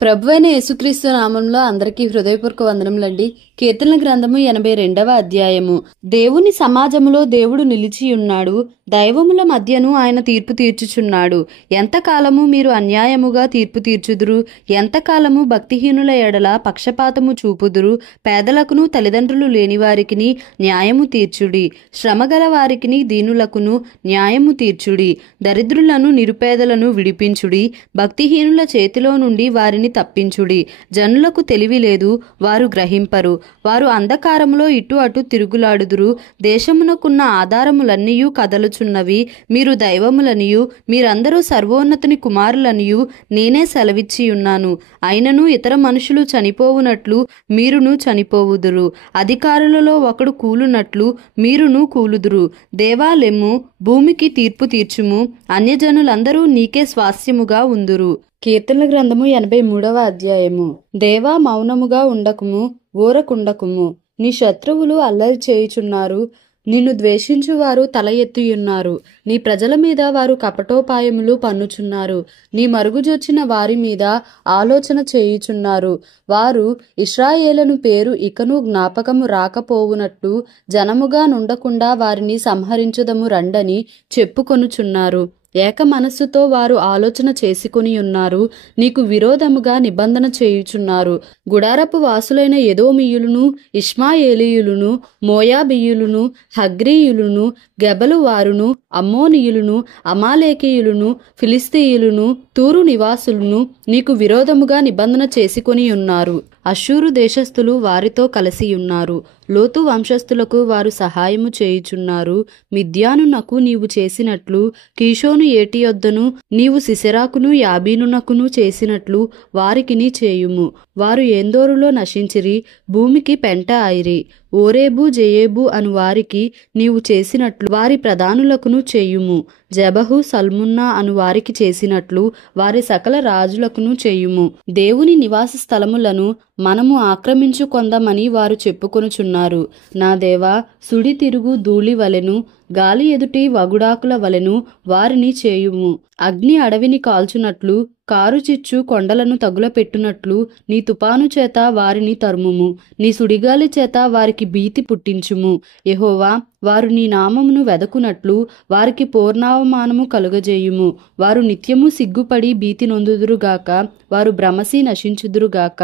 ప్రభువైన యేసుక్రీస్తు నామంలో అందరికీ హృదయపూర్వక వందనములండి. కీర్తనల గ్రంథము 82వ అధ్యాయము. దేవుని సమాజములో దేవుడు నిలిచియున్నాడు, దైవముల మధ్యను ఆయన తీర్పు తీర్చుచున్నాడు. ఎంతకాలము మీరు అన్యాయముగా తీర్పు తీర్చుదురు? ఎంతకాలము భక్తిహీనుల ఎడల పక్షపాతము చూపుదురు? పేదలకును తల్లిదండ్రులు లేని వారికిని న్యాయము తీర్చుడి. శ్రమగల వారికిని దీనులకును న్యాయము తీర్చుడి. దరిద్రులను నిరుపేదలను విడిపించుడి. భక్తిహీనుల చేతిలో నుండి వారిని తప్పించుడి. జనులకు తెలివి లేదు, వారు గ్రహింపరు. వారు అంధకారములో ఇటు అటు తిరుగులాడుదురు. దేశమునకున్న ఆధారములన్నీయు కదలుచున్నవి. మీరు దైవములనియు మీరందరూ సర్వోన్నతుని కుమారులనియు నేనే సెలవిచ్చియున్నాను. అయినను ఇతర మనుషులు చనిపోవునట్లు మీరును చనిపోవుదురు. అధికారులలో ఒకడు కూలునట్లు మీరును కూలుదురు. దేవా లెమ్ము, భూమికి తీర్పు తీర్చుము. అన్యజనులందరూ నీకే స్వాస్యముగా ఉందురు. కీర్తనల గ్రంథము 83వ అధ్యాయము. దేవా మౌనముగా ఉండకుము, ఊరకుండకుము. నీ శత్రువులు అల్లరి చేయుచున్నారు, నిన్ను ద్వేషించువారు తల ఎత్తియున్నారు. నీ ప్రజల మీద వారు కపటోపాయములు పన్నుచున్నారు. నీ మరుగుజొచ్చిన వారి మీద ఆలోచన చేయుచున్నారు. వారు ఇశ్రాయేలును పేరు ఇకను జ్ఞాపకము రాకపోవునట్టు జనముగా నుండకుండా వారిని సంహరించుదము రండని చెప్పుకొనుచున్నారు. ఏక మనస్సుతో వారు ఆలోచన చేసుకుని ఉన్నారు. నీకు విరోధముగా నిబంధన చేయుచున్నారు. గుడారపు వాసులైన ఎదోమీయులను, ఇష్మాయేలీయులను, మోయాబీయులను, హగ్రీయులను, గెబలు వారును, అమ్మోనీయులను, అమాలేకీయులను, ఫిలిస్తీయులను, తూరు నివాసులను నీకు విరోధముగా నిబంధన చేసుకొని ఉన్నారు. అష్షూరు దేశస్థులు వారితో కలిసి ఉన్నారు. లోతు వంశస్థులకు వారు సహాయము చేయుచున్నారు. మిద్యానునకు నీవు చేసినట్లు కీషోను ఏటి యొద్దను నీవు సిసెరాకును యాబీనునకును చేసినట్లు వారికిని చేయుము. వారు ఏందోరులో నశించిరి, భూమికి పెంట అయిరి. ఓరేబు జయేబు అను వారికి నీవు చేసినట్లు వారి ప్రధానులకును చేయుము. జబహు సల్మున్నా అను వారికి చేసినట్లు వారి సకల రాజులకును చేయుము. దేవుని నివాస స్థలములను మనము ఆక్రమించుకొందమని వారు చెప్పుకొనుచున్నారు. నా దేవా, సుడి తిరుగు ధూళి వలెను గాలి ఎదుటి వగుడాకుల వలెను వారిని చేయుము. అగ్ని అడవిని కాల్చునట్లు కారు చిచ్చు కొండలను తగులపెట్టునట్లు నీ తుపాను చేత వారిని తరుముము. నీ సుడిగాలి చేత వారికి భీతి పుట్టించుము. యెహోవా, వారు నీ నామమును వెదకునట్లు వారికి పూర్ణావమానము కలుగజేయుము. వారు నిత్యము సిగ్గుపడి భీతి నొందుదురుగాక, వారు భ్రమసి నశించుదురుగాక.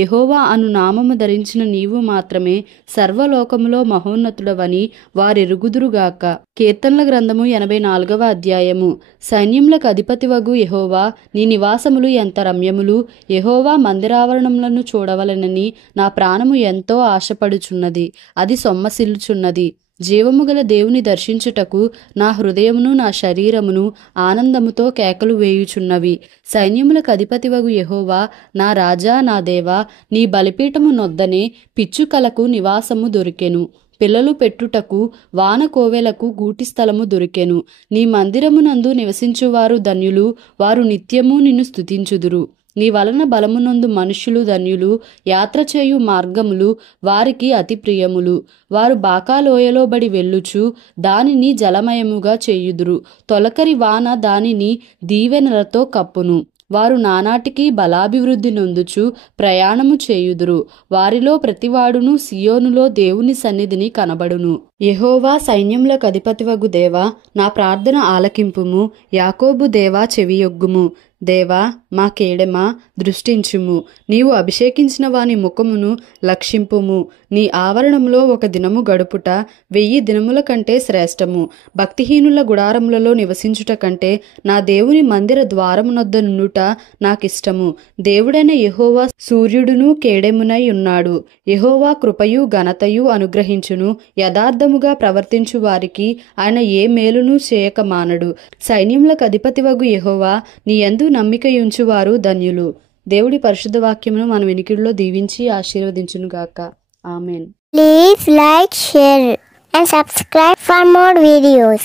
యెహోవా అను నామము ధరించిన నీవు మాత్రమే సర్వలోకములో మహోన్నతుడవని వారెరుగుదురుగాక. కీర్తనల గ్రంథము 84వ అధ్యాయము. సైన్యములకు అధిపతివగు యెహోవా, నీ నివాసములు ఎంత రమ్యములు! యెహోవా మందిరావరణములను చూడవలెనని నా ప్రాణము ఎంతో ఆశపడుచున్నది. అది సొమ్మసిల్లుచున్నది. జీవము గల దేవుని దర్శించుటకు నా హృదయమును నా శరీరమును ఆనందముతో కేకలు వేయుచున్నవి. సైన్యములకు అధిపతివగు యెహోవా, నా రాజా, నా దేవా, నీ బలిపీఠము నొద్దనే పిచ్చుకలకు నివాసము దొరికెను. పిల్లలు పెట్టుటకు వాన కోవెలకు గూటి స్థలము దొరికెను. నీ మందిరమునందు నివసించువారు ధన్యులు, వారు నిత్యము నిన్ను స్తుతించుదురు. నీ వలన బలమునందు మనుష్యులు ధన్యులు, యాత్ర చేయు మార్గములు వారికి అతి ప్రియములు. వారు బాకాలోయలో బడి వెళ్ళుచు దానిని జలమయముగా చేయుదురు. తొలకరి వాన దానిని దీవెనలతో కప్పును. వారు నానాటికి బలాభివృద్ధి నొందుచు ప్రయాణము చేయుదురు. వారిలో ప్రతివాడును సియోనులో దేవుని సన్నిధిని కనబడును. యెహోవా, సైన్యములకు అధిపతివగు దేవా, నా ప్రార్థన ఆలకింపుము. యాకోబు దేవా, చెవియొగ్గుము. దేవా, మా కేడెమా, దృష్టించుము. నీవు అభిషేకించిన వాని ముఖమును లక్షింపుము. నీ ఆవరణంలో ఒక దినము గడుపుట 1000 దినముల కంటే శ్రేష్టము. భక్తిహీనుల గుడారములలో నివసించుట కంటే నా దేవుని మందిర ద్వారమునొద్ద నుండుట నాకిష్టము. దేవుడైన యెహోవా సూర్యుడును కేడెమునై ఉన్నాడు. యెహోవా కృపయు ఘనతయు అనుగ్రహించును. యథార్థముగా ప్రవర్తించు వారికి ఆయన ఏ మేలును చేయక మానడు. సైన్యములకు అధిపతివగు యెహోవా, నీ యందు నమ్మికయుంచువారు ధన్యులు. దేవుడి పరిశుద్ధ వాక్యమును మన వినికిడిలో దీవించి ఆశీర్వదించునుగాక. Amen. Please like, share and subscribe for more videos.